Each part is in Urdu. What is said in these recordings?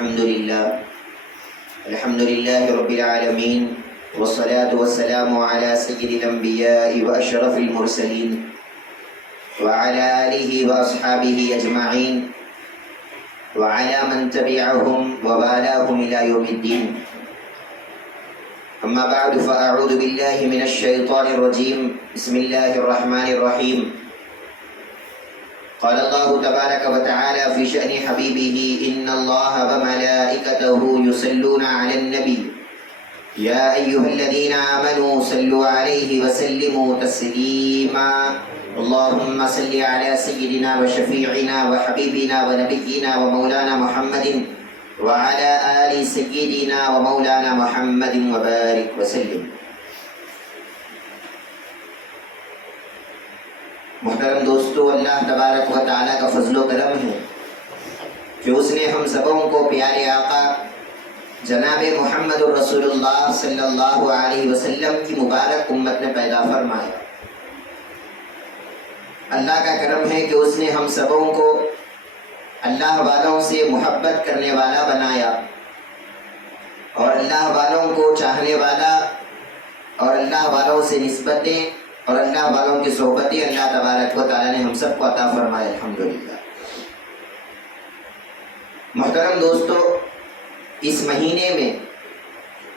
الحمد لله رب العالمين والصلاة والسلام على سيد الأنبياء وأشرف المرسلين وعلى آله وأصحابه أجمعين وعلى من تبعهم ووالاهم إلى يوم الدين. أما بعد فأعوذ بالله من الشيطان الرجيم. بسم الله الرحمن الرحيم. قال الله تبارك وتعالى في شأن حبيبه إن الله وملائكته يصلون على النبي يا أيها الذين آمنوا صلوا عليه وسلموا تسليما. اللهم صل على سيدنا وشفيعنا وحبيبنا ونبينا ومولانا محمد وعلى آل سيدنا ومولانا محمد وبارك وسلم. محترم دوستو، اللہ تبارک و تعالیٰ کا فضل و کرم ہے کہ اس نے ہم سبوں کو پیارے آقا جناب محمد رسول اللہ صلی اللہ علیہ وسلم کی مبارک امت میں پیدا فرمایا. اللہ کا کرم ہے کہ اس نے ہم سبوں کو اللہ والوں سے محبت کرنے والا بنایا اور اللہ والوں کو چاہنے والا اور اللہ والوں سے نسبتیں اور اللہ والوں کی صحبتیں اللہ تبارک و تعالیٰ نے ہم سب کو عطا فرمائے. الحمدللہ. محترم دوستو، اس مہینے میں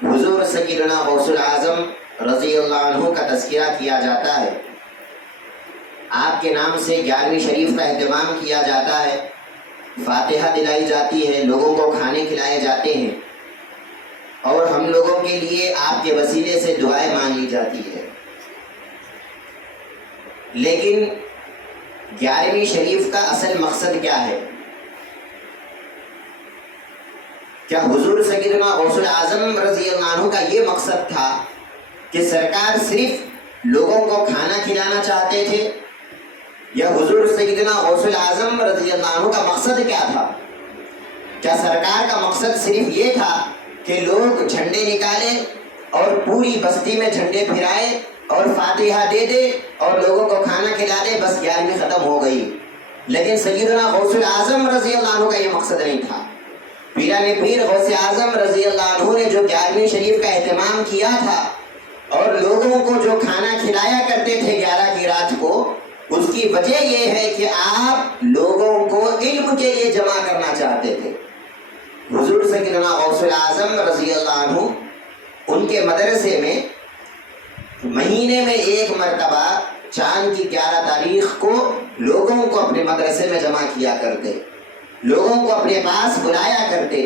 حضور سیدنا غوث العظم رضی اللہ عنہ کا تذکرہ کیا جاتا ہے. آپ کے نام سے 11ویں شریف کا اہتمام کیا جاتا ہے، فاتحہ دلائی جاتی ہے، لوگوں کو کھانے کھلائے جاتے ہیں اور ہم لوگوں کے لیے آپ کے وسیلے سے دعائیں مانگ لی جاتی ہے. لیکن 11ویں شریف کا اصل مقصد کیا ہے؟ کیا حضور سیدنا غوث العظم رضی اللہ عنہ کا یہ مقصد تھا کہ سرکار صرف لوگوں کو کھانا کھلانا چاہتے تھے، یا حضور سیدنا غوث العظم رضی اللہ عنہ کا مقصد کیا تھا؟ کیا سرکار کا مقصد صرف یہ تھا کہ لوگ جھنڈے نکالیں اور پوری بستی میں جھنڈے پھرائے اور فاتحہ دے دے اور لوگوں کو کھانا کھلا دے، بس 11ویں ختم ہو گئی؟ لیکن سیدنا غوث العظم رضی اللہ عنہ کا یہ مقصد نہیں تھا. پیران پیر غوث اعظم رضی اللہ عنہ نے جو 11ویں شریف کا اہتمام کیا تھا اور لوگوں کو جو کھانا کھلایا کرتے تھے 11 کی رات کو، اس کی وجہ یہ ہے کہ آپ لوگوں کو علم کے لیے جمع کرنا چاہتے تھے. حضور سیدنا غوث العظم رضی اللہ عنہ ان کے مدرسے میں مہینے میں ایک مرتبہ چاند کی 11 تاریخ کو لوگوں کو اپنے مدرسے میں جمع کیا کرتے، لوگوں کو اپنے پاس بلایا کرتے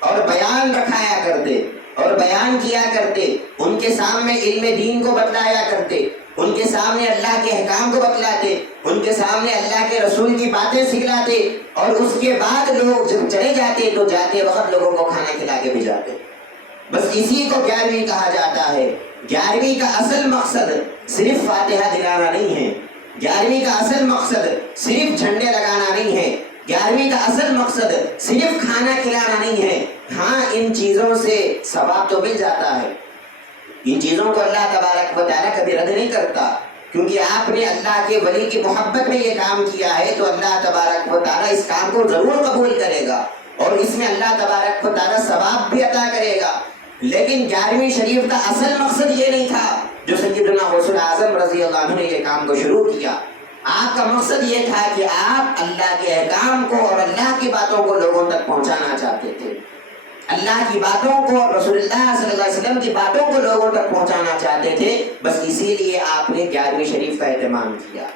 اور بیان رکھایا کرتے اور بیان کیا کرتے، ان کے سامنے علم دین کو بتلایا کرتے، ان کے سامنے اللہ کے احکام کو بتلاتے، ان کے سامنے اللہ کے رسول کی باتیں سکھلاتے، اور اس کے بعد لوگ جب چلے جاتے تو جاتے وقت لوگوں کو کھانا کھلا کے بھی جاتے. بس اسی کو 11ویں کہا جاتا ہے. 11ویں کا اصل مقصد صرف فاتحہ دلانا نہیں ہے، 11ویں کا اصل مقصد صرف جھنڈے لگانا نہیں ہے، 11ویں کا اصل مقصد صرف کھانا کھلانا نہیں ہے. ہاں، ان چیزوں سے ثواب تو مل جاتا ہے، ان چیزوں کو اللہ تبارک و تعالیٰ کبھی رد نہیں کرتا، کیونکہ آپ نے اللہ کے ولی کی محبت میں یہ کام کیا ہے تو اللہ تبارک و تعالیٰ اس کام کو ضرور قبول کرے گا اور اس میں اللہ تبارک و تعالیٰ ثواب بھی عطا کرے گا. لیکن 11ویں شریف کا اصل مقصد یہ نہیں تھا جو سیدنا غوث العظم رضی اللہ عنہ نے یہ کام کو شروع کیا. آپ کا مقصد یہ تھا کہ آپ اللہ کے احکام کو اور اللہ کی باتوں کو لوگوں تک پہنچانا چاہتے تھے، اللہ کی باتوں کو، رسول اللہ صلی اللہ علیہ وسلم کی باتوں کو لوگوں تک پہنچانا چاہتے تھے. بس اسی لیے آپ نے 11ویں شریف کا اہتمام کیا.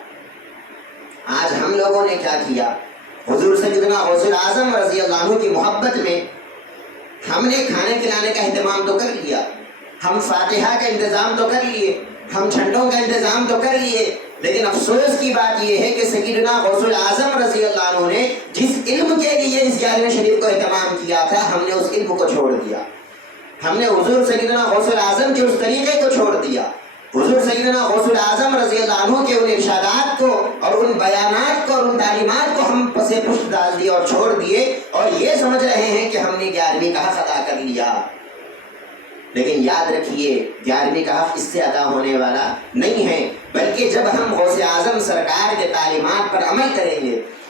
آج ہم لوگوں نے کیا کیا؟ حضور سیدنا غوث العظم رضی اللہ عنہ کی محبت میں ہم نے کھانے کھلانے کا اہتمام تو کر لیا، ہم فاتحہ کا انتظام تو کر لیے، ہم جھنڈوں کا انتظام تو کر لیے، لیکن افسوس کی بات یہ ہے کہ سیدنا غوث العظم رضی اللہ عنہ نے جس علم کے لیے اس 11ویں شریف کو اہتمام کیا تھا، ہم نے اس علم کو چھوڑ دیا. ہم نے حضور سیدنا غوث العظم کے اس طریقے کو چھوڑ دیا. حضور سیدنا غوث العظم رضی اللہ عنہ کے ان ارشادات کو اور ان بیانات کو اور ان تعلیمات کو ہم پسے پشت ڈال دیے اور چھوڑ دیے، اور یہ سمجھ رہے ہیں کہ ہم نے 11ویں کا حق ادا کر لیا. لیکن یاد رکھیے 11ویں کا حق اس سے ادا ہونے والا نہیں ہے، بلکہ جب ہم غوث اعظم سرکار کے تعلیمات پر عمل کریں گے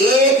1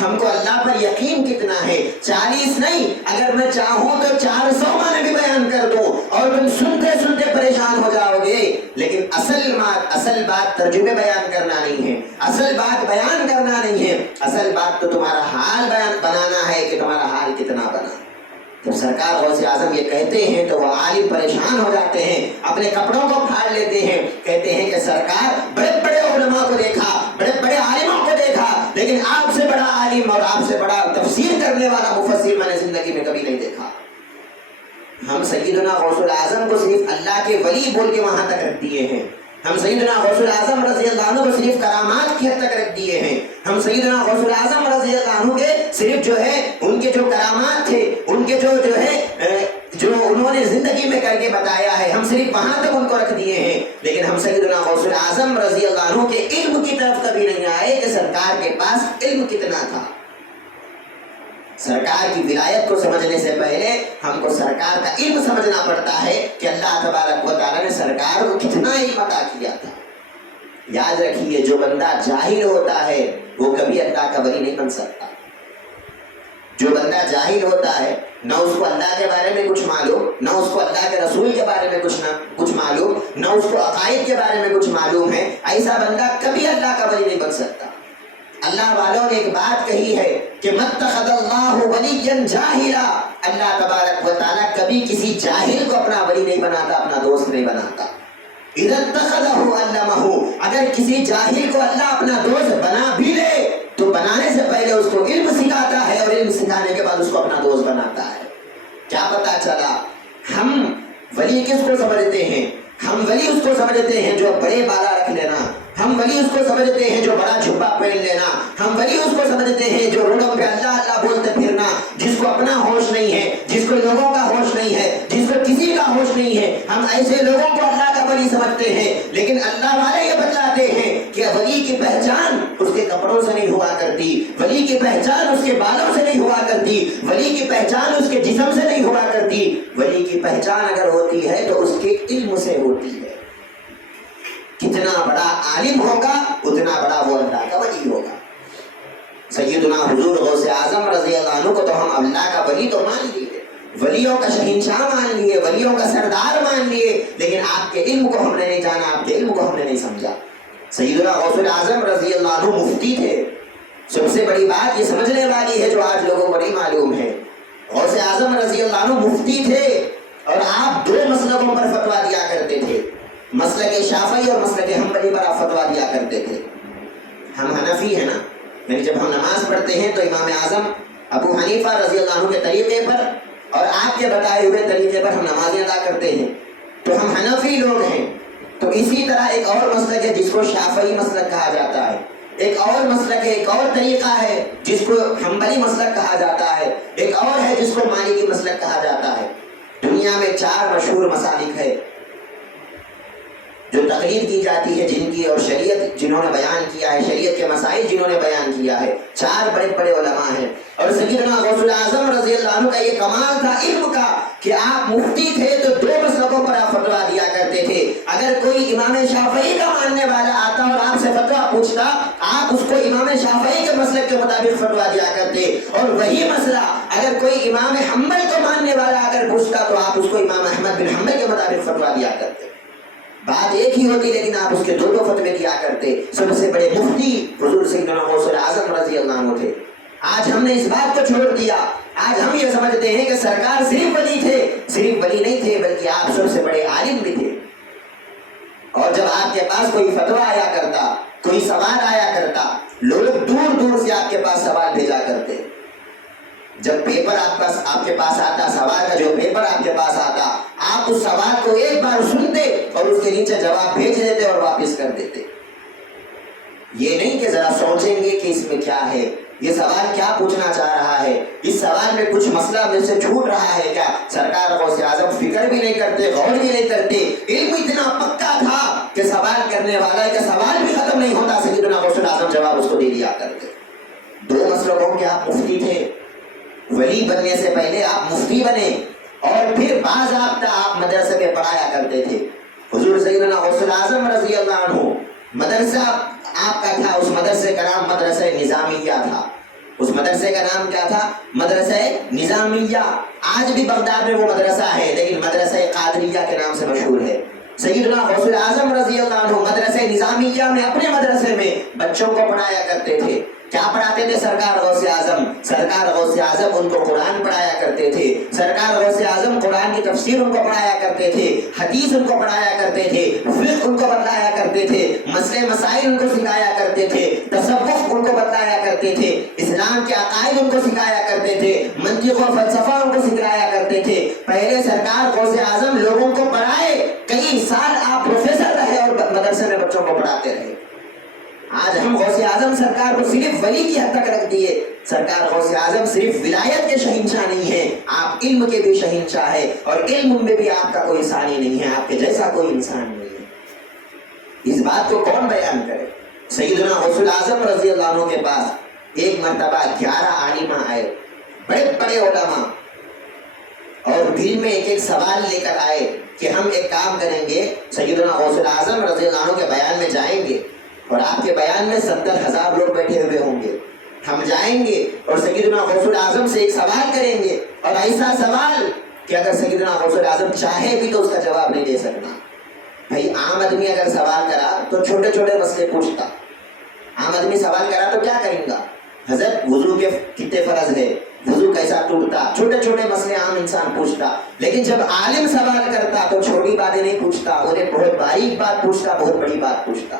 ہم کو اللہ پر یقین کتنا ہے. 40 نہیں، اگر میں چاہوں تو 400 میں بھی بیان کر دوں اور تم سنتے سنتے پریشان ہو جاؤ گے. لیکن اصل بات ترجمے بیان کرنا نہیں ہے، اصل بات بیان کرنا نہیں ہے، اصل بات تو تمہارا حال بیان بنانا ہے کہ تمہارا حال کتنا بنا. جب سرکار غوث اعظم یہ کہتے ہیں تو وہ عالم پریشان ہو جاتے ہیں، اپنے کپڑوں کو پھاڑ لیتے ہیں، کہتے ہیں کہ سرکار بڑے بڑے علماء کو دیکھا، بڑے بڑے عالموں کو دیکھا، لیکن آپ سے بڑا عالم اور آپ سے بڑا تفسیر کرنے والا مفسر میں نے زندگی میں کبھی نہیں دیکھا. ہم سیدنا غوث الاعظم کو صرف اللہ کے ولی بول کے وہاں تک رکھ دیے ہیں. ہم سیدنا غوث الاعظم رضی اللہ عنہ کو صرف کرامات کی حد تک رکھ دیے ہیں. ہم سیدنا غوث الاعظم رضی اللہ عنہ کے صرف جو ہے ان کے جو کرامات تھے، ان کے جو انہوں نے زندگی میں کر کے بتایا ہے، ہم صرف وہاں تک ان کو رکھ دیے ہیں. لیکن ہم سیدنا غوث الاعظم رضی اللہ عنہ کے علم کی طرف کبھی نہیں آئے کہ سرکار کے پاس علم کتنا تھا. سرکار کی ولایت کو سمجھنے سے پہلے ہم کو سرکار کا علم سمجھنا پڑتا ہے کہ اللہ تبارک و تعالیٰ نے سرکار کو کتنا علم عطا کیا تھا. یاد رکھیے، جو بندہ جاہل ہوتا ہے وہ کبھی اللہ کا ولی نہیں بن سکتا. جو بندہ جاہل ہوتا ہے، نہ اس کو اللہ کے بارے میں کچھ معلوم، نہ اس کو اللہ کے رسول کے بارے میں کچھ معلوم، نہ اس کو عقائد کے بارے میں کچھ معلوم ہے، ایسا بندہ کبھی اللہ کا ولی نہیں بن سکتا. اللہ والوں نے ایک بات کہی ہے کہ متخذ اللہ ولیا جاہلا، اللہ تبارک و تعالیٰ کبھی کسی جاہل کو اپنا ولی نہیں بناتا، اپنا دوست نہیں بناتا. اذا اتخذہ علمہ، اگر کسی جاہل کو اللہ اپنا دوست بنا بھی لے تو بنانے سے پہلے اس کو علم سکھاتا ہے اور علم سکھانے کے بعد اس کو اپنا دوست بناتا ہے. کیا پتا چلا؟ ہم ولی کس کو سمجھتے ہیں؟ ہم ولی اس کو سمجھتے ہیں جو بڑے بالا رکھ لینا، ہم ولی اس کو سمجھتے ہیں جو بڑا جھبا پہن لینا، ہم ولی اس کو سمجھتے ہیں جو روڈوں پہ اللہ اللہ بولتے پھرنا، جس کو اپنا ہوش نہیں ہے، جس کو لوگوں کا ہوش نہیں ہے، جس کو کسی کا ہوش نہیں ہے. ہم ایسے لوگوں کو اللہ کا ولی سمجھتے ہیں. لیکن اللہ والے یہ بتلاتے ہیں کہ ولی کی پہچان اس کے کپڑوں سے نہیں ہوا کرتی، ولی کی پہچان اس کے بالوں سے نہیں ہوا کرتی، ولی کی پہچان اس کے جسم سے نہیں ہوا کرتی. ولی کی پہچان اگر ہوتی ہے تو اس کے علم سے ہوتی ہے. کتنا بڑا عالم ہوگا اتنا بڑا وہ اللہ کا ولی ہوگا. سیدنا حضور غوث اعظم رضی اللہ عنہ کو تو ہم اللہ کا ولی تو مان لیے، ولیوں کا شہنشاہ مان لیے، ولیوں کا سردار مان لیے، لیکن آپ کے علم کو ہم نے نہیں جانا، آپ کے علم کو ہم نے نہیں سمجھا. سیدنا غوث اعظم رضی اللہ عنہ مفتی تھے. سب سے بڑی بات یہ سمجھنے والی ہے جو آج لوگوں کو نہیں معلوم ہے. غوث اعظم رضی اللہ عنہ مفتی تھے اور آپ 2 مسلکوں پر فتویٰ دیا کرتے تھے، مسلک شافعی اور مسلک حنبلی پر آپ فتویٰ دیا کرتے تھے. ہم حنفی ہیں نا، یعنی جب ہم نماز پڑھتے ہیں تو امام اعظم ابو حنیفہ رضی اللہ عنہ کے طریقے پر اور آپ کے بتائے ہوئے طریقے پر ہم نمازیں ادا کرتے ہیں، تو ہم حنفی لوگ ہیں. تو اسی طرح ایک اور مسلک ہے جس کو شافعی مسلک کہا جاتا ہے، ایک اور مسلک ہے، ایک اور طریقہ ہے جس کو حنبلی مسلک کہا جاتا ہے، ایک اور ہے جس کو مالکی مسلک کہا جاتا ہے. دنیا میں 4 مشہور مسالک ہے جو تقلید کی جاتی ہے جن کی، اور شریعت جنہوں نے بیان کیا ہے، شریعت کے مسائل جنہوں نے بیان کیا ہے. 4 بڑے بڑے علماء ہیں. اور سیدنا غوث الاعظم رضی اللہ عنہ کا یہ کمال تھا علم کا کہ آپ مفتی تھے تو 2 مسلکوں پر آپ فتویٰ دیا کرتے تھے. اگر کوئی امام شافعی کا ماننے والا آتا اور آپ سے فتویٰ پوچھتا، آپ اس کو امام شافعی کے مسلک کے مطابق فتویٰ دیا کرتے. اور وہی مسئلہ اگر کوئی امام حنبل کو ماننے والا اگر پوچھتا تو آپ اس کو امام احمد بن حنبل کے مطابق فتویٰ دیا کرتے. بات ایک ہی ہوتی لیکن آپ اس کے 2 فتوے دیا کرتے. سب سے بڑے مفتی حضور سیدنا غوث الاعظم رضی اللہ عنہ تھے. آج ہم نے اس بات کو چھوڑ دیا. آج ہم یہ سمجھتے ہیں کہ سرکار صرف ولی تھے. صرف ولی نہیں تھے بلکہ آپ سب سے بڑے عالم بھی تھے. اور جب آپ کے پاس کوئی فتویٰ آیا کرتا، کوئی سوال آیا کرتا، لوگ دور دور سے آپ کے پاس سوال بھیجا کرتے. جب پیپر آپ کے پاس آتا، سوال کا جو پیپر آپ کے پاس آتا، آپ اس سوال کو ایک بار سنتے اور اس کے نیچے جواب بھیج دیتے اور واپس کر دیتے. یہ نہیں کہ ذرا سوچیں گے کہ اس میں کیا ہے، یہ سوال کیا پوچھنا چاہ رہا ہے، اس سوال میں کچھ مسئلہ مجھ سے چھوٹ رہا ہے کیا. سرکار غوث اعظم فکر بھی نہیں کرتے، غور بھی نہیں کرتے. علم اتنا پکا تھا کہ سوال کرنے والا کا سوال بھی ختم نہیں ہوتا، سیدنا غوث اعظم جواب اس کو دے دیا کرتے. 2 مسلکوں کے آپ مفتی تھے. ولی بننے سے پہلے آپ مفتی بنے اور پھر باضابطہ آپ مدرسے میں پڑھایا کرتے تھے. حضور سیدنا غوث الاعظم رضی اللہ عنہ مدرسہ آپ کا تھا، اس مدرسے کا نام مدرسہ نظامیہ تھا. اس مدرسے کا نام کیا تھا؟ مدرسہ نظامیہ. آج بھی بغداد میں وہ مدرسہ ہے لیکن مدرسہ قادریہ کے نام سے مشہور ہے. سیدنا غوث الاعظم رضی اللہ عنہ مدرسہ نظامیہ میں اپنے مدرسے میں بچوں کو پڑھایا کرتے تھے. کیا پڑھاتے تھے سرکار غوث اعظم؟ سرکار غوث اعظم ان کو قرآن پڑھایا کرتے تھے. سرکار غوث اعظم قرآن کی تفسیر ان کو پڑھایا کرتے تھے, حدیث ان کو پڑھایا کرتے تھے, فقہ ان کو بتلایا کرتے تھے, مسئلے مسائل ان کو سکھایا کرتے تھے, تصوف ان کو بتلایا کرتے تھے, اسلام کے عقائد ان کو سکھایا کرتے تھے, منطق و فلسفہ ان کو سکھایا کرتے تھے. پہلے سرکار غوث اعظم لوگوں کو پڑھائے, کئی سال آپ پروفیسر رہے اور مدرسے میں بچوں کو پڑھاتے رہے. آج ہم غوث اعظم سرکار کو صرف ولی کی حد تک رکھ دیے. سرکار غوث اعظم صرف ولایت کے شہنشاہ نہیں ہیں, آپ علم کے بھی شہنشاہ ہے, اور علم میں بھی آپ کا کوئی ثانی نہیں ہے, آپ کے جیسا کوئی انسان نہیں ہے. اس بات کو کون بیان کرے؟ سیدنا غوث الاعظم رضی اللہ عنہ کے پاس ایک مرتبہ 11 عالمہ آئے, بڑے بڑے علماء, اور دل میں ایک سوال لے کر آئے کہ ہم ایک کام کریں گے, سیدنا غوث الاعظم رضی اللہ عنہ کے بیان میں جائیں گے اور آپ کے بیان میں 70,000 لوگ بیٹھے ہوئے ہوں گے. ہم جائیں گے اور سیدنا غوث الاعظم سے ایک سوال کریں گے, اور ایسا سوال کہ اگر سیدنا غوث الاعظم چاہے بھی تو اس کا جواب نہیں دے سکتا. بھائی عام آدمی اگر سوال کرا تو چھوٹے چھوٹے مسئلے پوچھتا. عام آدمی سوال کرا تو کیا کریں گا؟ حضرت وضو کے کتنے فرض ہے, وضو کیسا ٹوٹتا, چھوٹے چھوٹے مسئلے عام انسان پوچھتا. لیکن جب عالم سوال کرتا تو چھوٹی باتیں نہیں پوچھتا, انہیں بہت باریک بات پوچھتا, بہت بڑی بات پوچھتا.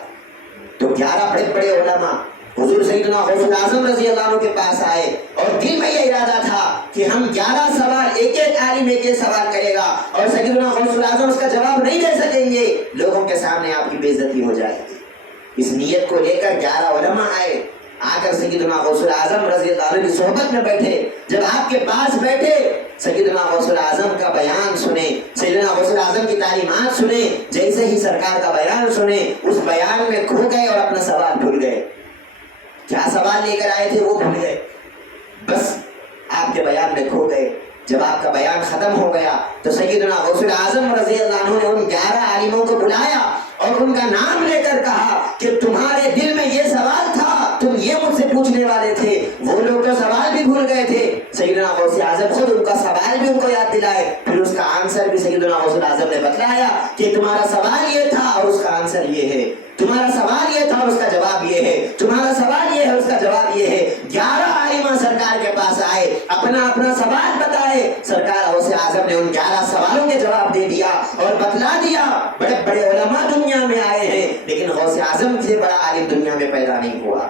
تو 11 بڑے بڑے علماء حضور سیدنا غوث الاعظم رضی اللہ عنہ کے پاس آئے, اور دل میں یہ ارادہ تھا کہ ہم 11 سوال, ایک ایک عالم ایک ایک سوال کرے گا, اور سیدنا غوث الاعظم اس کا جواب نہیں دے سکیں گے, لوگوں کے سامنے آپ کی بے عزتی ہو جائے گی. اس نیت کو لے کر 11 علماء آئے, آ کر سیدنا غوث الاعظم رضی اللہ عنہ کی صحبت میں بیٹھے. جب آپ کے پاس بیٹھے, سیدنا غوث الاعظم کا بیان سنے, سیدنا غوث الاعظم کی تعلیمات سنے, جیسے ہی سرکار کا بیان سنے اس بیان میں کھو گئے اور اپنا سوال بھول گئے. کیا سوال لے کر آئے تھے وہ بھول گئے, بس آپ کے بیان میں کھو گئے. جب آپ کا بیان ختم ہو گیا تو سیدنا غوث الاعظم رضی اللہ عنہ نے ان 11 عالموں کو بلایا اور ان کا نام لے کر کہا کہ تمہارے دل میں یہ سوال تھا, تم یہ مجھ سے پوچھنے والے تھے. وہ لوگ تو سوال بھی بھول گئے تھے. سیدنا غوث اعظم خود ان کا سوال بھی ان کو یاد دلائے, پھر اس کا آنسر بھی سیدنا غوث اعظم نے بتلایا کہ تمہارا سوال یہ تھا اور اس کا آنسر یہ ہے, تمہارا سوال یہ تھا اور اس کا جواب یہ ہے, تمہارا سوال یہ ہے اس کا جواب یہ ہے. 11 عالمہ سرکار کے پاس آئے, اپنا اپنا سوال بتائے. سرکار غوث اعظم نے ان 11 سوالوں کے جواب دے دیا اور بتلا دیا. بڑے بڑے علماء دنیا میں آئے ہیں لیکن غوث اعظم سے بڑا عالم دنیا میں پیدا نہیں ہوا.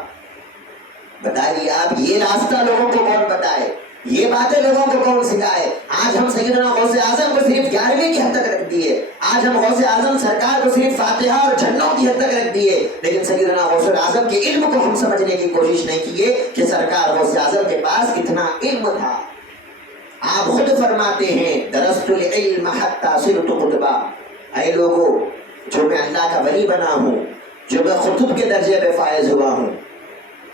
بتائیے آپ, یہ راستہ لوگوں کو کون بتائے, یہ باتیں لوگوں کو کون سکھائے؟ آج ہم سیدنا غوث اعظم کو صرف 11ویں کی حد تک رکھ دیے. آج ہم غوث اعظم سرکار کو صرف فاتحہ اور جھنڈوں کی حد تک رکھ دیے, لیکن سیدنا غوث اعظم کے علم کو ہم سمجھنے کی کوشش نہیں کیے کہ سرکار غوث اعظم کے پاس کتنا علم تھا. آپ خود فرماتے ہیں درست العلم حتی صرت قطبا, اے لوگوں جو میں اللہ کا ولی بنا ہوں, جو میں قطب کے درجے پہ فائز ہوا ہوں.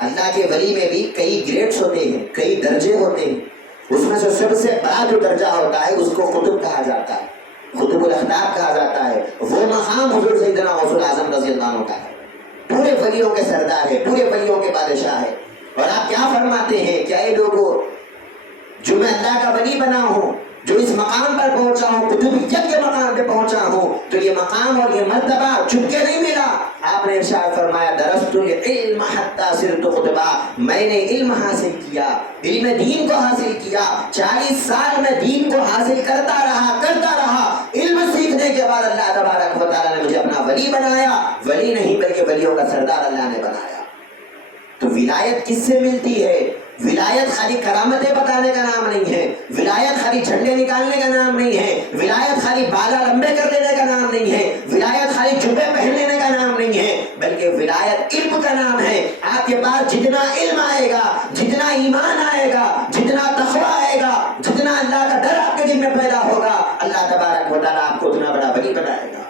اللہ کے ولی میں بھی کئی گریڈز ہوتے ہیں, کئی درجے ہوتے ہیں. اس میں سے سب سے بڑا جو درجہ ہوتا ہے اس کو قطب کہا جاتا ہے, قطب الاقطاب کہا جاتا ہے. وہ مقام حضور سیدنا غوث الاعظم رضی اللہ عنہ کا ہے. پورے ولیوں کے سردار ہے, پورے ولیوں کے بادشاہ ہے. اور آپ کیا فرماتے ہیں کہ اے لوگوں جو میں اللہ کا ولی بنا ہوں, جو اس مقام پر پہنچا ہوں, قطبیت کے مقام پہ پہنچا ہوں, تو یہ مقام اور یہ مرتبہ چھپ کے نہیں ملا. آپ نے ارشاد فرمایا درست العلم حتی صرت قطبا, میں نے علم حاصل کیا, علم دین کو حاصل کیا. 40 سال میں دین کو حاصل کرتا رہا. علم سیکھنے کے بعد اللہ تبارک و تعالیٰ نے مجھے اپنا ولی بنایا. ولی نہیں بلکہ ولیوں کا سردار اللہ نے بنایا. تو ولایت کس سے ملتی ہے؟ ولایت خالی کرامتیں بتانے کا نام نہیں ہے, ولایت خالی جھنڈے نکالنے کا نام نہیں ہے, ولایت خالی بالا لمبے کر دینے کا نام نہیں ہے, ولایت خالی جبے پہن لینے کا نام نہیں ہے, بلکہ ولایت علم کا نام ہے. آپ کے پاس جتنا علم آئے گا, جتنا ایمان آئے گا, جتنا تقویٰ آئے گا, جتنا اللہ کا ڈر آپ کے دل میں پیدا ہوگا, اللہ تبارک و تعالیٰ آپ کو اتنا بڑا ولی بنائے گا.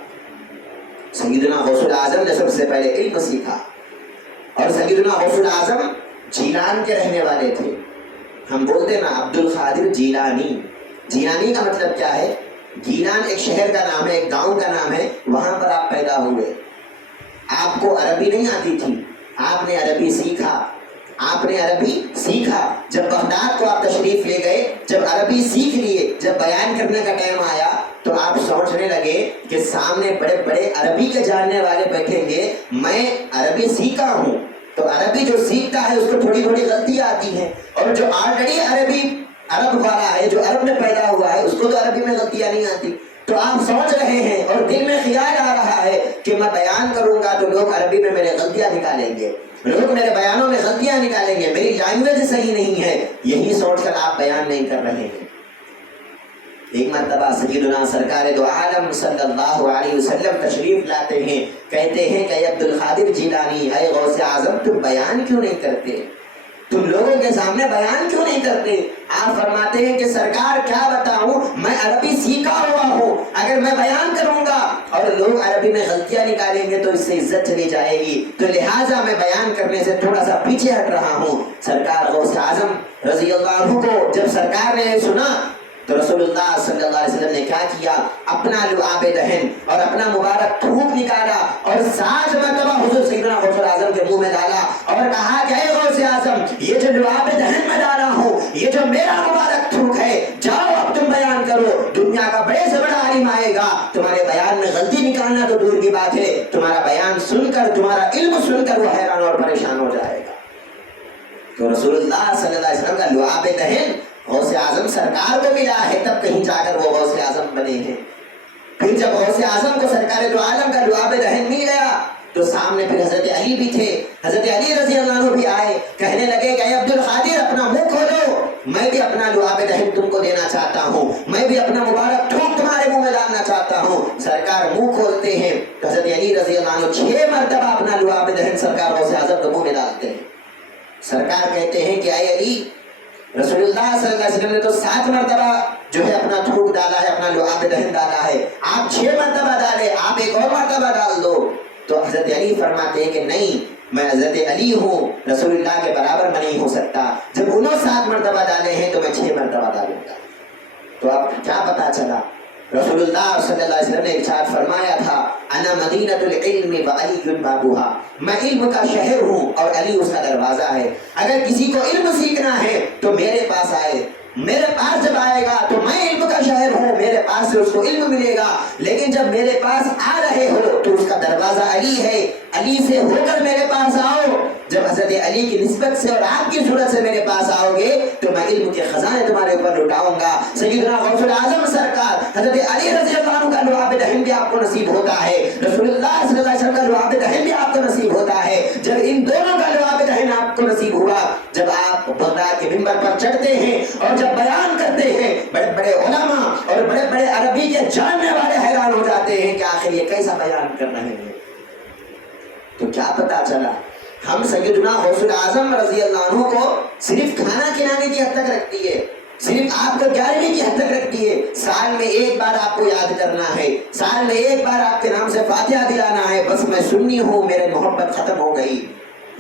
سیدنا غوث الاعظم نے سب سے پہلے علم سیکھا, اور سیدنا غوث الاعظم جیلان کے رہنے والے تھے. ہم بولتے ہیں نا عبد القادر جیلانی. جیلانی کا مطلب کیا ہے؟ جیلان ایک شہر کا نام ہے, ایک گاؤں کا نام ہے, وہاں پر آپ پیدا ہوئے. آپ کو عربی نہیں آتی تھی, آپ نے عربی سیکھا, آپ نے عربی سیکھا، جب بغداد کو آپ تشریف لے گئے، جب عربی سیکھ لیے، جب بیان کرنے کا ٹائم آیا تو آپ سوچنے لگے کہ سامنے بڑے بڑے عربی کے جاننے والے بیٹھیں گے، میں عربی سیکھا ہوں تو عربی جو سیکھتا ہے اس کو تھوڑی تھوڑی غلطیاں آتی ہیں، اور جو آلریڈی عرب والا ہے، جو عرب میں پیدا ہوا ہے، اس کو تو عربی میں غلطیاں نہیں آتی۔ تو آپ سوچ رہے ہیں اور دل میں خیال آ رہا ہے کہ میں بیان کروں گا تو لوگ عربی میں میرے غلطیاں نکالیں گے، لوگ میرے بیانوں میں غلطیاں نکالیں گے، میری لینگویج صحیح نہیں ہے، یہی سوچ کر آپ بیان نہیں کر رہے ہیں۔ ایک مرتبہ سیدنا سرکار دو عالم صلی اللہ علیہ وسلم تشریف لاتے ہیں، کہتے ہیں کہ عبد القادر جیلانی، اے غوث اعظم، تم بیان کیوں نہیں کرتے؟ تم لوگوں کے سامنے بیان کیوں نہیں کرتے؟ آپ فرماتے ہیں کہ سرکار کیا بتاؤں، میں عربی سیکھا ہوا ہوں، اگر میں بیان کروں گا اور لوگ عربی میں غلطیاں نکالیں گے تو اس سے عزت چلی جائے گی، تو لہٰذا میں بیان کرنے سے تھوڑا سا پیچھے ہٹ رہا ہوں۔ سرکار غوث اعظم رضی اللہ عنہ کو جب سرکار نے سنا تو رسول اللہ صلی اللہ علیہ وسلم نے کیا کیا، اپنا لعاب دہن اور اپنا مبارک تھوک نکالا اور 7 مرتبہ حضور سیدنا غوث اعظم کے منہ میں ڈالا اور کہا کہ اے غوث اعظم، یہ جو لعاب دہن میں ڈالا ہوں، یہ جو میرا مبارک تھوک ہے، جاؤ اب تم بیان کرو، دنیا کا بڑے سے بڑا عالم آئے گا، تمہارے بیان میں غلطی نکالنا تو دور کی بات ہے، تمہارا بیان سن کر، تمہارا علم سن کر وہ حیران اور پریشان ہو جائے گا۔ تو رسول اللہ صلی اللہ علیہ وسلم کا لعاب دہن غوث اعظم سرکار کو ملا ہے، تب کہیں جا کر وہ غوث اعظم بنے ہیں۔ پھر جب غوث اعظم کو سرکار دو عالم کا لعاب دہن مل گیا تو سامنے پھر حضرت علی بھی تھے، حضرت علی رضی اللہ عنہ بھی آئے، کہنے لگے کہ اے عبد القادر، اپنا منہ کھولو، میں بھی اپنا لعاب دہن تم کو دینا چاہتا ہوں، میں بھی اپنا مبارک تھوک تمہارے منہ میں ڈالنا چاہتا ہوں۔ سرکار منہ کھولتے ہیں تو حضرت علی رضی اللہ عنہ 6 مرتبہ اپنا لعاب دہن سرکار غوث اعظم کے منہ میں ڈالتے ہیں۔ سرکار کہتے ہیں کہ اے علی، رسول اللہ صلی اللہ علیہ وسلم نے تو 7 مرتبہ جو ہے اپنا تھوک ڈالا ہے، اپنا لعاب دہن ڈالا ہے، آپ 6 مرتبہ ڈالے، آپ ایک اور مرتبہ ڈال دو۔ تو حضرت علی فرماتے ہیں کہ نہیں، میں حضرت علی ہوں، رسول اللہ کے برابر میں نہیں ہو سکتا، جب انہوں 7 مرتبہ ڈالے ہیں تو میں 6 مرتبہ ڈالوں گا۔ تو اب کیا پتا چلا، رسول اللہ صلی اللہ علیہ وسلم نے ارشاد فرمایا تھا، انا مدینۃ العلم وعلی بابھا، میں علم کا شہر ہوں اور علی اس کا دروازہ ہے۔ اگر کسی کو علم سیکھنا ہے تو میرے پاس آئے، میرے پاس جب آئے گا تو میں علم کا شہر ہوں، میرے پاس سے اس کو علم ملے گا، لیکن جب میرے پاس آ رہے ہو تو اس کا دروازہ علی ہے، علی سے ہو کر میرے پاس آؤ۔ جب حضرت علی کی نسبت سے اور آپ کی صورت سے میرے پاس آؤ گے تو میں علم کے خزانے تمہارے اوپر لٹاؤں گا۔ سیدنا غوث الاعظم سرکار حضرت علی رضی اللہ عنہ کا لعاب دہن بھی آپ کو نصیب ہوتا ہے، رسول اللہ صلی اللہ علیہ وسلم کا لعاب دہن بھی آپ کو نصیب ہوتا ہے۔ جب ان دونوں کا لعاب دہن آپ کو نصیب ہوا، جب آپ بغداد کے منبر پر چڑھتے ہیں اور جب بیان کرتے ہیں، بڑے بڑے علماء اور بڑے بڑے عربی کے جاننے والے حیران ہو جاتے ہیں کہ آخر یہ کیسا بیان کر رہے ہیں۔ تو کیا پتا چلا، ہم سیدنا غوث الاعظم رضی اللہ عنہ کو صرف کھانا کھلانے کی حد تک رکھتی ہے، صرف آپ کو 11ویں کی حد تک رکھتی ہے، سال میں ایک بار آپ کو یاد کرنا ہے، سال میں ایک بار آپ کے نام سے فاتحہ دلانا ہے، بس میں سنی ہوں، میرے محبت ختم ہو گئی۔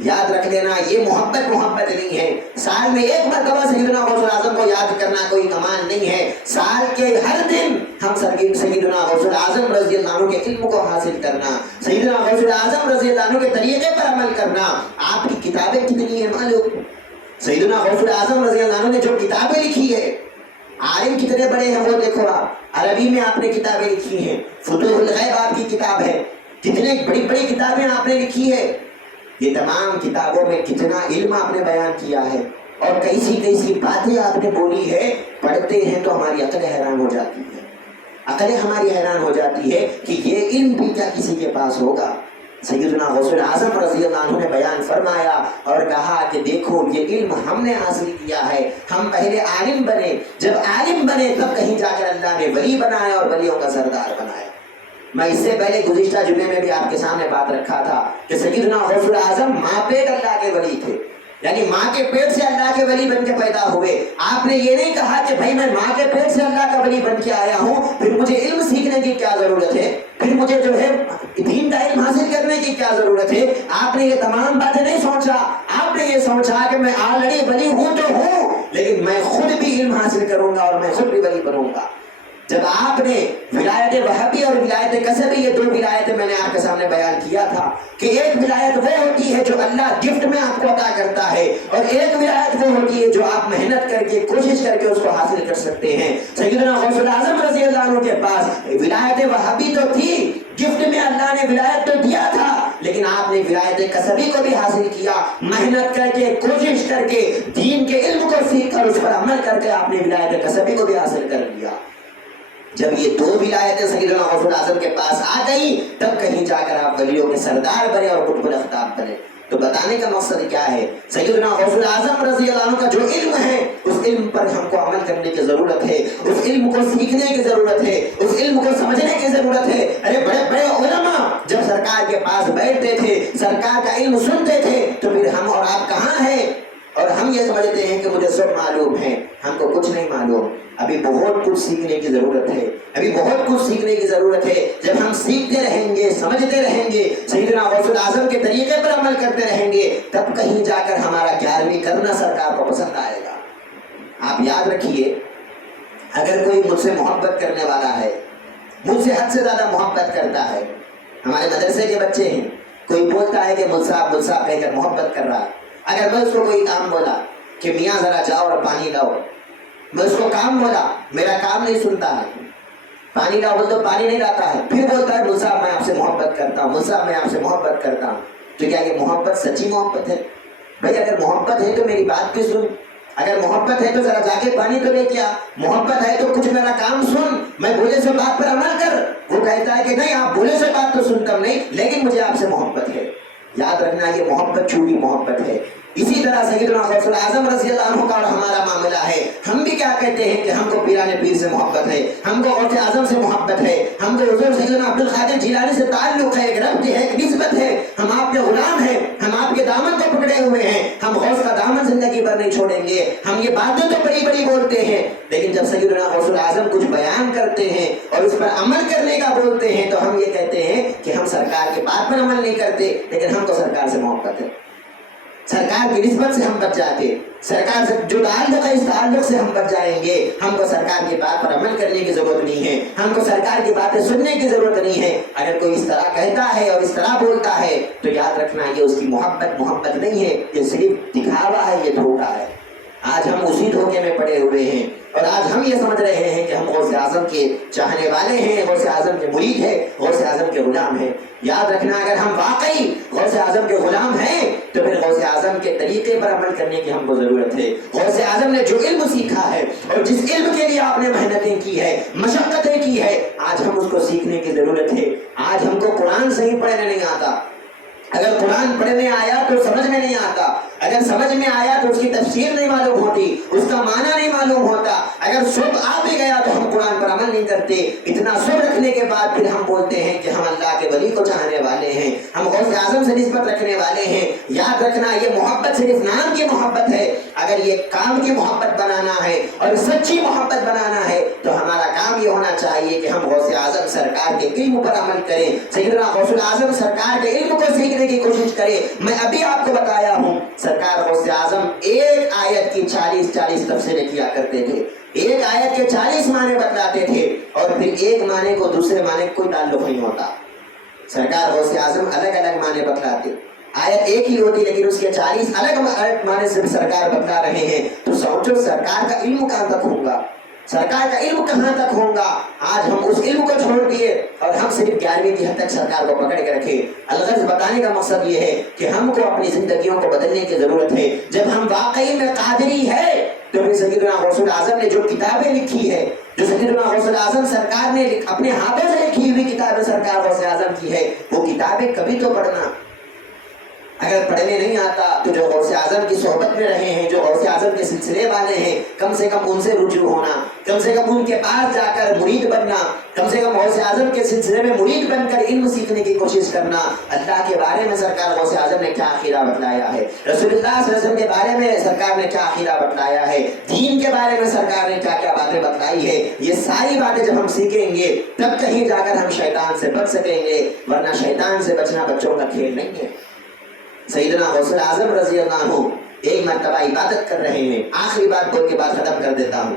یاد رکھ لینا، یہ محبت نہیں ہے۔ سال میں ایک مرتبہ سیدنا غوث الاعظم کو یاد کرنا کوئی کمال نہیں ہے، سال کے ہر دن ہم سیدنا غوث الاعظم رضی اللہ عنہ کے علم کو حاصل کرنا، سیدنا غوث الاعظم رضی اللہ عنہ کے طریقے پر عمل کرنا۔ آپ کی کتابیں کتنی ہیں معلوم؟ سیدنا غوث الاعظم رضی اللہ عنہ نے جو کتابیں لکھی ہے، عالم کتنے بڑے ہیں وہ دیکھو آپ، عربی میں آپ نے کتابیں لکھی ہیں، فتوح الغیب آپ کی کتاب ہے، کتنی بڑی بڑی کتابیں آپ نے لکھی ہے، یہ تمام کتابوں میں کتنا علم آپ نے بیان کیا ہے اور کیسی کیسی باتیں آپ نے بولی ہے، پڑھتے ہیں تو ہماری عقل حیران ہو جاتی ہے، عقل ہماری حیران ہو جاتی ہے کہ یہ علم بھی کیا کسی کے پاس ہوگا۔ سیدنا غوث الاعظم رضی اللہ عنہ نے بیان فرمایا اور کہا کہ دیکھو یہ علم ہم نے حاصل کیا ہے، ہم پہلے عالم بنے، جب عالم بنے تب کہیں جا کر اللہ نے ولی بنایا اور ولیوں کا سردار بنایا۔ میں اس سے پہلے گزشتہ جمعے میں بھی آپ کے سامنے بات رکھا تھا کہ سیدنا غوث الاعظم ماں پیٹ اللہ کے ولی تھے، یعنی ماں کے پیٹ سے اللہ کے ولی بن کے پیدا ہوئے۔ آپ نے یہ نہیں کہا کہ بھائی میں ماں کے پیٹ سے اللہ کا ولی بن کے آیا ہوں، پھر مجھے علم سیکھنے کی کیا ضرورت ہے، پھر مجھے جو ہے دین کا علم حاصل کرنے کی کیا ضرورت ہے۔ آپ نے یہ تمام باتیں نہیں سوچا، آپ نے یہ سوچا کہ میں آلریڈی ولی ہوں تو ہوں، لیکن میں خود بھی علم حاصل کروں گا اور میں خود بھی ولی بنوں گا۔ جب آپ نے ولایت وہابی اور ولایت قصبی، یہ دو ولایتیں میں نے آپ کے سامنے بیان کیا تھا کہ ایک ولایت وہ ہوتی ہے جو اللہ گفٹ میں آپ کو عطا کرتا ہے، اور ایک ولایت وہ ہوتی ہے جو آپ محنت کر کے کوشش کر کے اس کو حاصل کر سکتے ہیں۔ سیدنا غوث الاعظم رضی اللہ عنہ کے پاس ولایت وہابی تو تھی، گفٹ میں اللہ نے ولایت تو دیا تھا، لیکن آپ نے ولایت قصبی کو بھی حاصل کیا، محنت کر کے کوشش کر کے دین کے علم کو سیکھ کر اس پر عمل کر کے آپ نے ولایت قصبی کو بھی حاصل کر لیا۔ جب یہ دو ولایتیں سیدنا غوث الاعظم کے پاس آ گئی، تب کہیں جا کر آپ ولیوں کے سردار بنے اور قطب الاقطاب بنے۔ تو بتانے کا مقصد کیا ہے؟ سیدنا غوث الاعظم رضی اللہ عنہ کا جو علم ہے، اس علم پر ہم کو عمل کرنے کی ضرورت ہے، اس علم کو سیکھنے کی ضرورت ہے، اس علم کو سمجھنے کی ضرورت ہے۔ ارے بڑے بڑے علماء جب سرکار کے پاس بیٹھتے تھے، سرکار کا علم سنتے تھے، تو پھر ہم اور آپ کہاں ہیں؟ اور ہم یہ سمجھتے ہیں کہ مجھے سب معلوم ہے، ہم کو کچھ نہیں معلوم۔ ابھی بہت کچھ سیکھنے کی ضرورت ہے، ابھی بہت کچھ سیکھنے کی ضرورت ہے۔ جب ہم سیکھتے رہیں گے، سمجھتے رہیں گے، سیدنا غوث الاعظم کے طریقے پر عمل کرتے رہیں گے، تب کہیں جا کر ہمارا 11ویں کرنا سرکار کو پسند آئے گا۔ آپ یاد رکھیے، اگر کوئی مجھ سے محبت کرنے والا ہے، مجھ سے حد سے زیادہ محبت کرتا ہے، ہمارے مدرسے کے بچے ہیں، کوئی بولتا ہے کہ مل صاحب کہہ کر محبت کر رہا ہے، اگر میں اس کو کوئی کام بولا کہ میاں ذرا جاؤ اور پانی لاؤ، میں اس کو کام بولا، میرا کام نہیں سنتا ہے، پانی لاؤ بول تو پانی نہیں لاتا ہے، پھر بولتا ہے مل صاحب میں آپ سے محبت کرتا ہوں، مل صاحب میں آپ سے محبت کرتا ہوں، تو کیا یہ محبت سچی محبت ہے؟ بھائی اگر محبت ہے تو میری بات بھی سن، اگر محبت ہے تو ذرا جا کے پانی تو لے کے آ، محبت ہے تو کچھ میرا کام سن، میں بولے سے بات پر عمل کر۔ وہ کہتا ہے کہ نہیں، آپ بولے سے بات تو سنتا نہیں، لیکن مجھے آپ سے محبت ہے۔ یاد رکھنا، یہ محبت چھوٹی محبت ہے۔ اسی طرح سیدنا غوث الاعظم رضی اللہ عنہ کا ہمارا معاملہ ہے۔ ہم بھی کیا کہتے ہیں کہ ہم کو پیران پیر سے محبت ہے، ہم کو غوث اعظم سے محبت ہے، ہم کو حضور سیدنا عبد القادر جیلانی سے تعلق ہے، ایک ربط ہے، ایک نسبت ہے، ہم آپ کے غلام ہیں، ہم آپ کے دامن کو پکڑے ہوئے ہیں، ہم غوث کا دامن زندگی بھر نہیں چھوڑیں گے۔ ہم یہ باتیں تو بڑی بڑی بولتے ہیں، لیکن جب سیدنا غوث الاعظم کچھ بیان کرتے ہیں اور اس پر عمل کرنے کا بولتے ہیں، تو ہم یہ کہتے ہیں کہ ہم سرکار کے بات پر عمل نہیں کرتے، لیکن ہم کو سرکار سے محبت ہے، سرکار کی نسبت سے ہم بچ جاتے، سرکار سے جو تعلق ہے اس تعلق سے ہم بچ جائیں گے۔ ہم کو سرکار کی بات پر عمل کرنے کی ضرورت نہیں ہے، ہم کو سرکار کی باتیں سننے کی ضرورت نہیں ہے۔ اگر کوئی اس طرح کہتا ہے اور اس طرح بولتا ہے تو یاد رکھنا، یہ اس کی محبت نہیں ہے، یہ صرف دکھاوا ہے، یہ دھوکہ ہے۔ آج ہم اسی دھوکے میں پڑے ہوئے ہیں، اور آج ہم یہ سمجھ رہے ہیں کہ ہم غوث اعظم کے چاہنے والے ہیں، غوث اعظم کے مرید ہیں، غوث اعظم کے غلام ہیں۔ یاد رکھنا، اگر ہم واقعی غوث اعظم کے غلام ہیں تو پھر غوث اعظم کے طریقے پر عمل کرنے کی ہم کو ضرورت ہے۔ غوث اعظم نے جو علم سیکھا ہے اور جس علم کے لیے آپ نے محنتیں کی ہے، مشقتیں کی ہے، آج ہم اس کو سیکھنے کی ضرورت ہے۔ آج ہم کو قرآن صحیح پڑھنے نہیں آتا، اگر قرآن پڑھنے آیا تو سمجھ میں نہیں آتا، اگر سمجھ میں آیا تو اس کی تفسیر نہیں معلوم ہوتی، اس کا معنی نہیں معلوم ہوتا، اگر صبح آ بھی گیا تو ہم قرآن پر عمل نہیں کرتے۔ اتنا صبح رکھنے کے بعد پھر ہم بولتے ہیں کہ ہم اللہ کے ولی کو چاہنے والے ہیں، ہم غوث اعظم سے نسبت رکھنے والے ہیں۔ یاد رکھنا، یہ محبت صرف نام کی محبت ہے، اگر یہ کام کی محبت بنانا ہے اور سچی محبت بنانا ہے تو ہمارا کام یہ ہونا چاہیے کہ ہم غوث اعظم سرکار کے علم پر عمل کریں، سیدنا غوث اعظم سرکار کے علم کو سیکھنے کی کوشش کریں۔ میں ابھی آپ کو بتایا ہوں، سرکار غوث اعظم ایک آیت کی 40 تفسیریں کیا کرتے تھے، ایک آیت کے 40 معنی بتلاتے تھے، اور پھر ایک معنی کو دوسرے معنی کوئی تعلق نہیں ہوتا۔ سرکار غوث اعظم الگ الگ معنی بتلاتے، آیت ایک ہی ہوتی لیکن اس کے 40 الگ معنی سے سرکار بتلا رہے ہیں۔ تو سوچو سرکار کا علم کہاں تک ہوگا، سرکار کا علم کہاں تک ہوگا؟ آج ہم اس علم کو چھوڑ دیے اور ہم صرف 11ویں کی حد تک سرکار کو پکڑ کے رکھے۔ الغرض بتانے کا مقصد یہ ہے کہ ہم کو اپنی زندگیوں کو بدلنے کی ضرورت ہے۔ جب ہم واقعی میں قادری ہے تو پھر سیدنا غوث الاعظم نے جو کتابیں لکھی ہے، جو سیدنا غوث الاعظم سرکار نے اپنے ہاتھوں سے لکھی ہوئی کتابیں سرکار غوث اعظم کی ہے، وہ کتابیں کبھی تو پڑھنا۔ اگر پڑھنے نہیں آتا تو جو غوث اعظم کی صحبت میں رہے ہیں، جو غوث اعظم کے سلسلے والے ہیں، کم سے کم ان سے رجوع ہونا، کم سے کم ان کے پاس جا کر مرید بننا، کم سے کم غوث اعظم کے سلسلے میں مرید بن کر علم سیکھنے کی کوشش کرنا۔ اللہ کے بارے میں سرکار غوث اعظم نے کیا عقیدہ بتلایا ہے، رسول اللہ صلی اللہ علیہ وسلم کے بارے میں سرکار نے کیا عقیدہ بتلایا ہے، دین کے بارے میں سرکار نے کیا کیا باتیں بتلائی ہے، یہ ساری باتیں جب ہم سیکھیں گے تب کہیں جا کر ہم شیطان سے بچ سکیں گے، ورنہ شیطان سے بچنا بچوں کا کھیل نہیں ہے۔ سیدنا غوث اعظم رضی اللہ عنہ ایک مرتبہ عبادت کر رہے ہیں، آخری بات بول کے بات ختم کر دیتا ہوں۔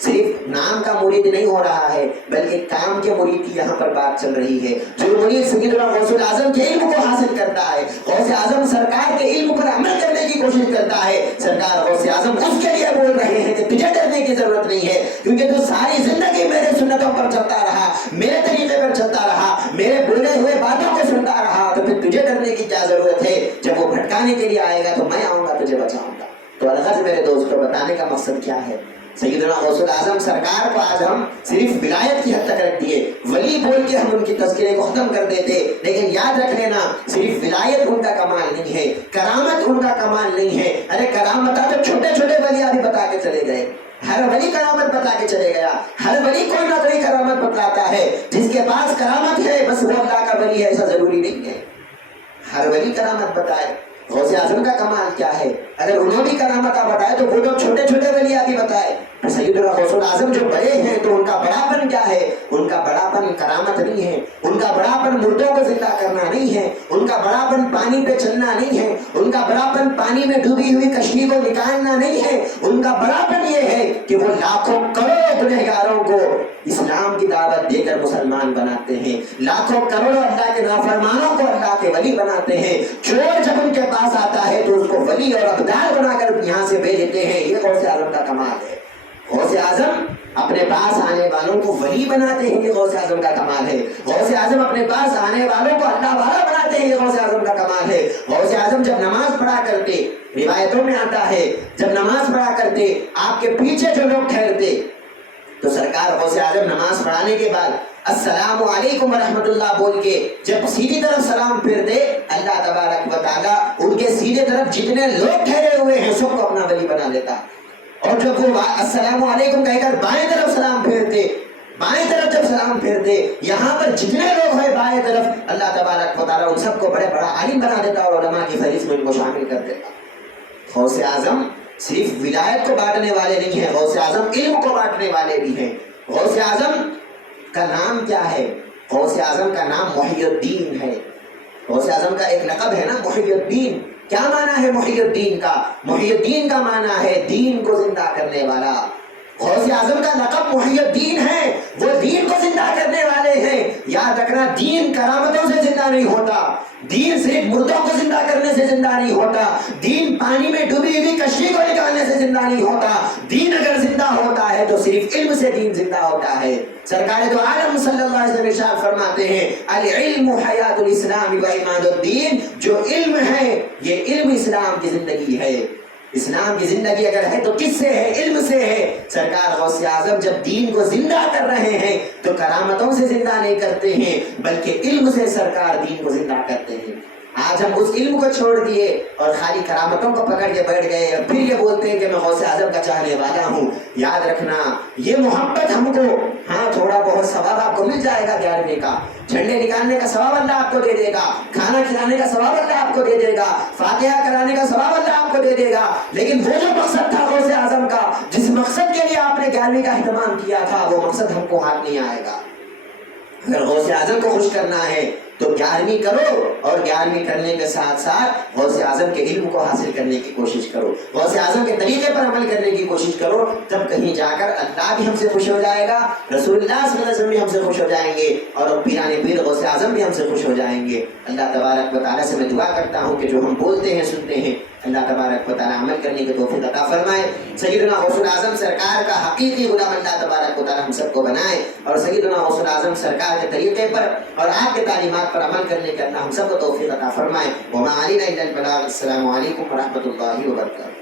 صرف نام کا مرید نہیں ہو رہا ہے بلکہ کام کے مرید کی یہاں پر بات چل رہی ہے. جو مرید سیدنا غوث الاعظم کے علم کو حاصل کرتا ہے, غوث اعظم سرکار کے علم پر عمل کرنے کی کوشش کرتا ہے, سرکار غوث اعظم اس کے لیے بول رہے ہیں کہ تجھے ڈرنے کی ضرورت نہیں ہے, کیونکہ تو ساری زندگی میرے سنتوں پر چلتا رہا, میرے طریقے پر چلتا رہا, میرے بولے ہوئے باتوں کو سنتا رہا, تو پھر تجھے ڈرنے کی کیا ضرورت ہے. جب وہ بھٹکانے کے لیے آئے گا تو میں آؤں گا, تجھے بچاؤں گا. تو الغرض میرے دوستوں بتانے کا مقصد کیا ہے, سیدنا غوث الاعظم سرکار کو آج ہم صرف ولایت کی حد تک رکھ دیے, ولی بول کے ہم ان کی تذکرے کو ختم کر دیتے, لیکن یاد رکھ لینا صرف ولایت ان کا کمال نہیں ہے, کرامت ان کا کمال نہیں ہے. ارے کرامت تو چھوٹے چھوٹے ولی ابھی بتا کے چلے گئے, ہر ولی کرامت بتا کے چلے گیا, ہر ولی کوئی نہ کوئی کرامت بتلاتا ہے. جس کے پاس کرامت ہے بس وہ اللہ کا ولی ہے, ایسا ضروری نہیں ہے ہر ولی کرامت بتائے. غوث اعظم کا کمال کیا ہے, اگر انہوں بھی کرامت بتائے تو وہ جو چھوٹے چھوٹے ولی بھی بتائے. سیدنا غوث الاعظم جو بڑے ہیں تو ان کا بڑاپن کیا ہے, ان کا بڑاپن کرامت نہیں ہے, ان کا بڑاپن مردوں کو زندہ کرنا نہیں ہے, ان کا بڑاپن پانی پہ چلنا نہیں ہے, ان کا بڑاپن پانی میں ڈوبی ہوئی کشتی کو نکالنا نہیں ہے. ان کا بڑاپن یہ ہے کہ وہ لاکھوں کروڑوں گنہگاروں کو اسلام کی دعوت دے کر مسلمان بناتے ہیں, لاکھوں کروڑوں اللہ کے نافرمانوں کو اللہ کے ولی بناتے ہیں. چور جب ان کے پاس آتا ہے تو اس کو ولی اور ابدال بنا کر یہاں سے بھیج دیتے ہیں. یہ غوث اعظم کا کمال ہے. غوث اعظم اپنے پاس آنے والوں کو ولی بناتے ہیں, یہ غوث اعظم کا کمال ہے. غوث اعظم اپنے پاس آنے والوں کو اللہ والا بناتے ہیں, یہ غوث اعظم کا کمال ہے. غوث اعظم جب نماز پڑھا کرتے, روایتوں میں آتا ہے جب نماز پڑھا کرتے آپ کے پیچھے جو لوگ ٹھہرتے تو سرکار غوث اعظم نماز پڑھانے کے بعد السلام علیکم ورحمۃ اللہ بول کے جب سیدھی طرف سلام پھرتے, اللہ تبارک و تعالیٰ ان کے سیدھے طرف جتنے لوگ ٹھہرے ہوئے ہیں سب کو اپنا ولی بنا لیتا. اور جب وہ السلام علیکم کہہ کر بائیں طرف سلام پھیرتے, بائیں طرف جب سلام پھیرتے, یہاں پر جتنے لوگ ہیں بائیں طرف, اللہ تبارک و تعالیٰ ان سب کو بڑا عالم بنا دیتا اور علماء کی فہرست میں ان کو شامل کر دیتا. غوث اعظم صرف ولایت کو بانٹنے والے نہیں ہیں, غوث اعظم علم کو بانٹنے والے بھی ہیں. غوث اعظم کا نام کیا ہے, غوث اعظم کا نام محی الدین ہے. غوث اعظم کا ایک لقب ہے نا محی الدین. کیا معنی ہے محی الدین کا, محی الدین کا معنی ہے دین کو زندہ کرنے والا. غوث اعظم کا لقب محی الدین ہے, وہ دین کو زندہ کرنے والے ہیں. یاد رکھنا دین کرامتوں سے زندہ نہیں ہوتا, دین صرف مردوں کو زندہ کرنے سے زندہ نہیں ہوتا, دین پانی میں ڈوبی ہوئی کشتی کو نکالنے سے زندہ نہیں ہوتا. دین اگر زندہ ہوتا ہے تو صرف علم سے دین زندہ ہوتا ہے. سرکار دو عالم صلی اللہ علیہ وسلم ارشاد فرماتے ہیں العلم حیات الاسلام و عماد الدین, جو علم ہے یہ علم اسلام کی زندگی ہے. اسلام کی زندگی اگر ہے تو کس سے ہے, علم سے ہے. سرکار غوث اعظم جب دین کو زندہ کر رہے ہیں تو کرامتوں سے زندہ نہیں کرتے ہیں بلکہ علم سے سرکار دین کو زندہ کرتے ہیں. آج ہم اس علم کو چھوڑ دیے اور خالی کرامتوں کو پکڑ کے بیٹھ گئے اور پھر یہ بولتے ہیں کہ میں غوث اعظم کا چاہنے والا ہوں. یاد رکھنا یہ محبت ہم کو, ہاں تھوڑا بہت ثواب آپ کو مل جائے گا 11ویں کا, جھنڈے نکالنے کا ثواب اللہ آپ کو دے دے گا, کھانا کھلانے کا ثواب اللہ آپ کو دے دے گا, فاتحہ کرانے کا ثواب اللہ آپ کو دے دے گا. لیکن وہ جو مقصد تھا غوث اعظم کا, جس مقصد کے لیے آپ نے 11ویں کا اہتمام کیا تھا, وہ مقصد ہم کو ہاتھ نہیں آئے گا. اگر غوث اعظم کو خوش کرنا ہے تو 11ویں کرو, اور 11ویں کرنے کے ساتھ ساتھ غوث اعظم کے علم کو حاصل کرنے کی کوشش کرو, غوث اعظم کے طریقے پر عمل کرنے کی کوشش کرو. تب کہیں جا کر اللہ بھی ہم سے خوش ہو جائے گا, رسول اللہ صلی اللہ علیہ وسلم بھی ہم سے خوش ہو جائیں گے, اور پیرانے پیر غوث اعظم بھی ہم سے خوش ہو جائیں گے. اللہ تبارک و تعالیٰ سے میں دعا کرتا ہوں کہ جو ہم بولتے ہیں سنتے ہیں اللہ تبارک و تعالیٰ عمل کرنے کی توفیق عطا فرمائے. سیدنا غوث الاعظم سرکار کا حقیقی غلام اللہ تبارک و تعالیٰ ہم سب کو بنائے, اور سیدنا غوث الاعظم سرکار کے طریقے پر اور آپ کے تعلیمات پر عمل کرنے کے اللہ ہم سب کو توفیق عطا فرمائے. وما علینا الا البلاغ. السلام علیکم ورحمۃ اللہ وبرکاتہ.